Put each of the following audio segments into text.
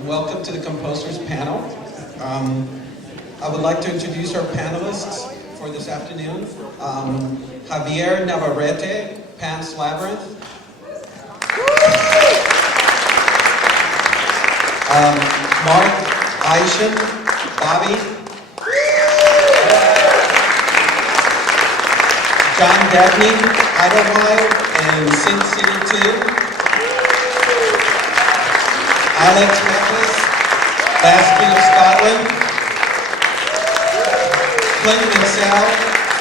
and welcome to the Composers Panel. I would like to introduce our panelists for this afternoon. Javier Navarrete, Pan's Labyrinth. Mark Isham, Bobby. John Dabney, Idlewild, and Sin City 2. Alex Meklis, Last King of Scotland. Clint Mansell,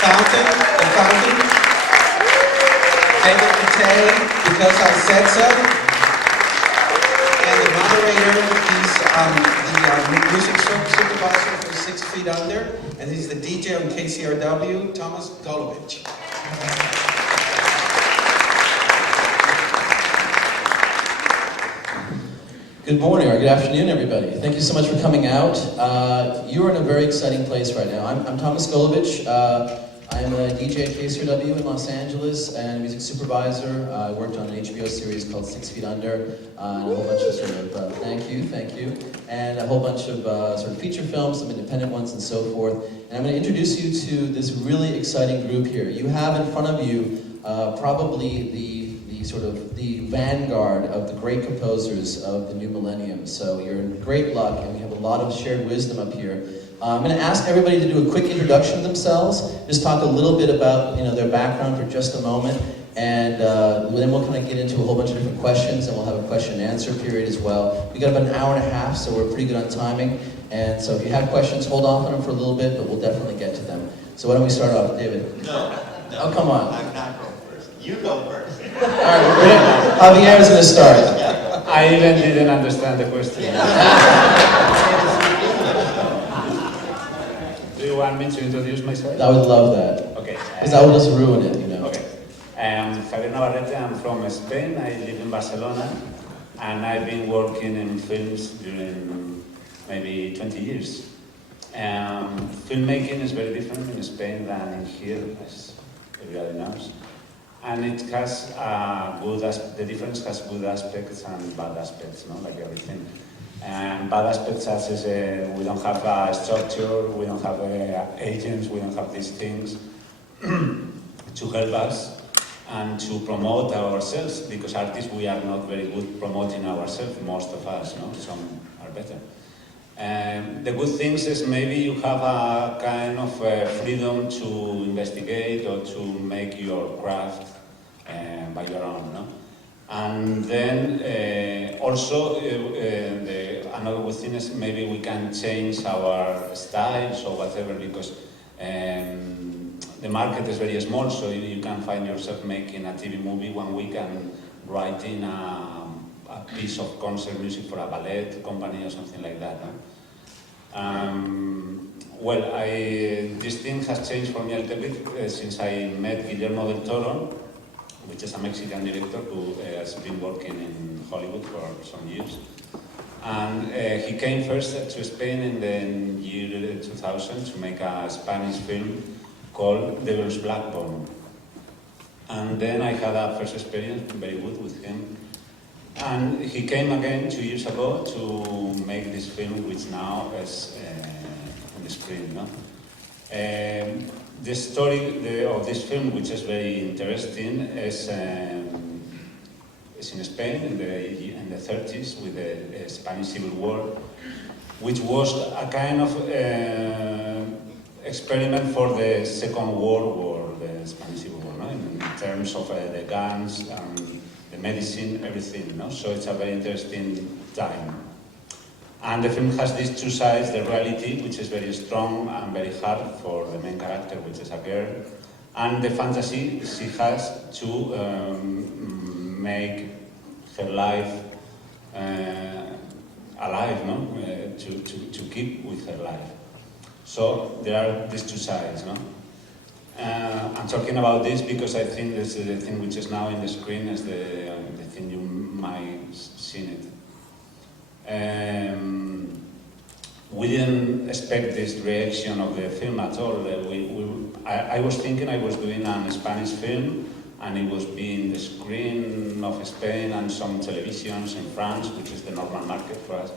Fountain, The Fountain. David Matei, Because I Said So. And the moderator, he's the music supervisor for 6 Feet Under, and he's the DJ on KCRW, Thomas Golovich. Good morning or good afternoon, everybody. Thank you so much for coming out. You are in a very exciting place right now. I'm Thomas Golovich. I'm a DJ at KCRW in Los Angeles and music supervisor. I worked on an HBO series called 6 Feet Under and a whole bunch of sort of, thank you, and a whole bunch of sort of feature films, some independent ones and so forth. And I'm going to introduce you to this really exciting group here. You have in front of you probably the vanguard of the great composers of the new millennium. So you're in great luck, and we have a lot of shared wisdom up here. I'm going to ask everybody to do a quick introduction of themselves, just talk a little bit about their background for just a moment, and then we'll kind of get into a whole bunch of different questions, and we'll have a question and answer period as well. We got about an hour and a half, so we're pretty good on timing, and so if you have questions, hold off on them for a little bit, but we'll definitely get to them. So why don't we start off, David? No. Oh, come on. I'm not going first. You go first. All right, Javier's going to start. I even didn't understand the question. Do you want me to introduce myself? I would love that. Okay. Because I would just ruin it, Okay. I'm Javier Navarrete. I'm from Spain. I live in Barcelona. And I've been working in films during maybe 20 years. Filmmaking is very different in Spain than in here, as everybody knows. And it has the difference has good aspects and bad aspects, like everything. And bad aspects such as we don't have a structure, we don't have agents, we don't have these things to help us and to promote ourselves, because artists, we are not very good promoting ourselves, most of us, some are better. The good things is maybe you have a kind of freedom to investigate or to make your craft by your own, And then also another good thing is maybe we can change our styles or whatever, because the market is very small, so you can find yourself making a TV movie 1 week and writing a piece of concert music for a ballet company or something like that. This thing has changed for me a little bit since I met Guillermo del Toro, which is a Mexican director who has been working in Hollywood for some years. And he came first to Spain in the year 2000 to make a Spanish film called Devil's Blackbone. And then I had a first experience, very good with him. And he came again 2 years ago to make this film, which now is on the screen. The story of this film, which is very interesting, is in Spain in the 30s with the Spanish Civil War, which was a kind of experiment for the Second World War, the Spanish Civil War, in terms of the guns and the medicine, everything. So it's a very interesting time. And the film has these two sides, the reality, which is very strong and very hard for the main character, which is a girl, and the fantasy she has to make her life alive, to keep with her life. So there are these two sides. I'm talking about this because I think this is the thing which is now in the screen is the thing you might seen it. We didn't expect this reaction of the film at all. I was thinking I was doing a Spanish film and it was being the screen of Spain and some televisions in France, which is the normal market for us.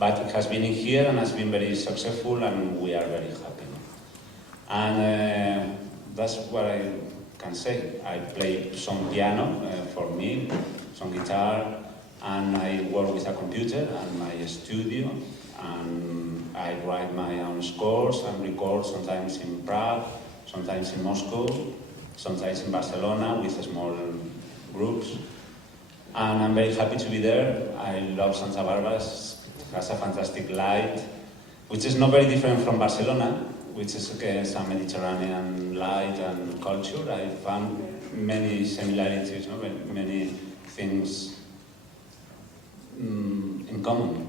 but it has been in here and has been very successful, and we are very happy. And that's what I can say. I play some piano for me, some guitar, and I work with a computer and my studio, and I write my own scores and record sometimes in Prague, sometimes in Moscow, sometimes in Barcelona with small groups. And I'm very happy to be there. I love Santa Barbara. It has a fantastic light, which is not very different from Barcelona, which is some Mediterranean light and culture. I found many similarities, many things in common.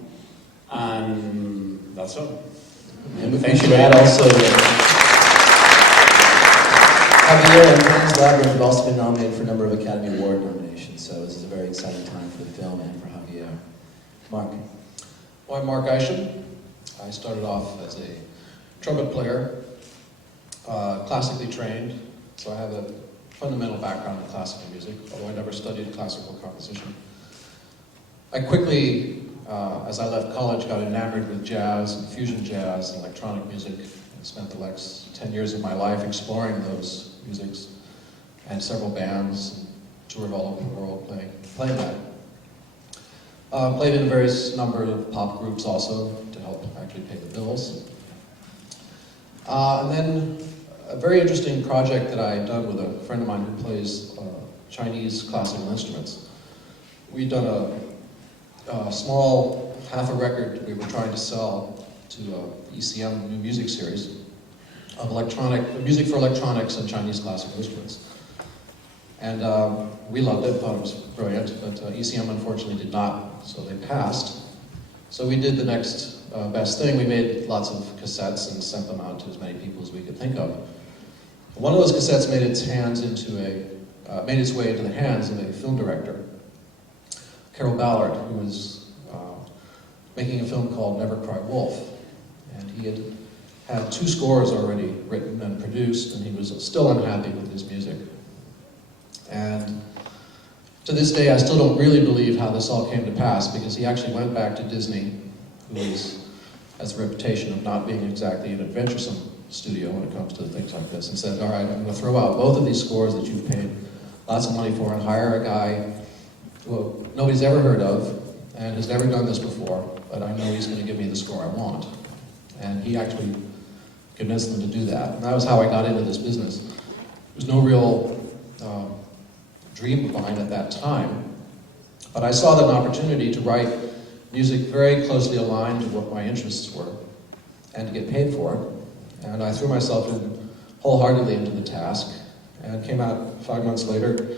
And that's all. And we should add also Javier and Pan's Labyrinth have also been nominated for a number of Academy Award nominations, so this is a very exciting time for the film and for Javier. Mark. Well, I'm Mark Isham. I started off as a trumpet player, classically trained, so I have a fundamental background in classical music, although I never studied classical composition. I quickly, as I left college, got enamored with jazz and fusion jazz and electronic music, and spent the next 10 years of my life exploring those musics, and several bands, and toured all over the world playing that. Played in various number of pop groups also to help actually pay the bills. And then a very interesting project that I had done with a friend of mine who plays Chinese classical instruments. We'd done a small half a record we were trying to sell to the ECM New Music Series of music for electronics and Chinese classical instruments. And we loved it, thought it was brilliant, but ECM unfortunately did not, so they passed. So we did the next best thing. We made lots of cassettes and sent them out to as many people as we could think of. One of those cassettes made its way into the hands of a film director, Carol Ballard, who was making a film called Never Cry Wolf. And he had 2 scores already written and produced, and he was still unhappy with his music. And to this day, I still don't really believe how this all came to pass, because he actually went back to Disney, who has a reputation of not being exactly an adventuresome studio when it comes to things like this, and said, all right, I'm going to throw out both of these scores that you've paid lots of money for and hire a guy who nobody's ever heard of and has never done this before, but I know he's going to give me the score I want. And he actually convinced them to do that. And that was how I got into this business. There was no real dream of mine at that time, but I saw that an opportunity to write music very closely aligned to what my interests were and to get paid for it. And I threw myself wholeheartedly into the task and came out 5 months later,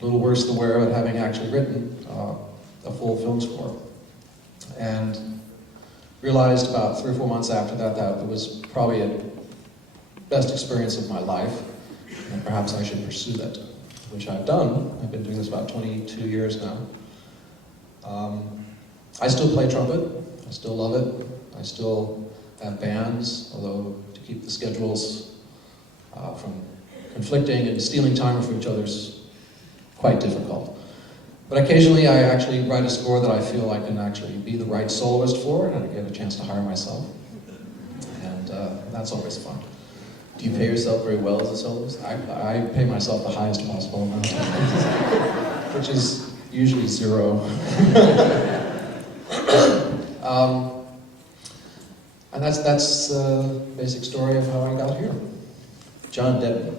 a little worse than wear at having actually written a full film score. And realized about 3 or 4 months after that it was probably the best experience of my life, and perhaps I should pursue that, which I've done. I've been doing this about 22 years now. I still play trumpet. I still love it. I still have bands, although to keep the schedules from conflicting and stealing time from each other is quite difficult. But occasionally I actually write a score that I feel I can actually be the right soloist for, and I get a chance to hire myself. And that's always fun. Do you pay yourself very well as a soloist? I pay myself the highest possible amount, which is usually 0. And that's the basic story of how I got here. John Debney.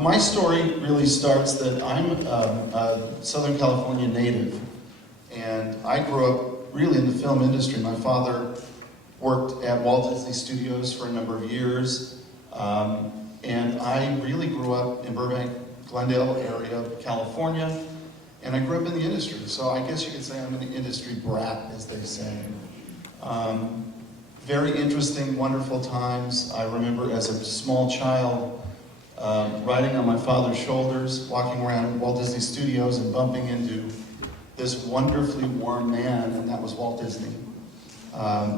My story really starts that I'm a Southern California native, and I grew up really in the film industry. My father worked at Walt Disney Studios for a number of years, and I really grew up in Burbank, Glendale area of California, and I grew up in the industry. So I guess you could say I'm an industry brat, as they say. Very interesting, wonderful times. I remember as a small child riding on my father's shoulders, walking around Walt Disney Studios and bumping into this wonderfully warm man, and that was Walt Disney.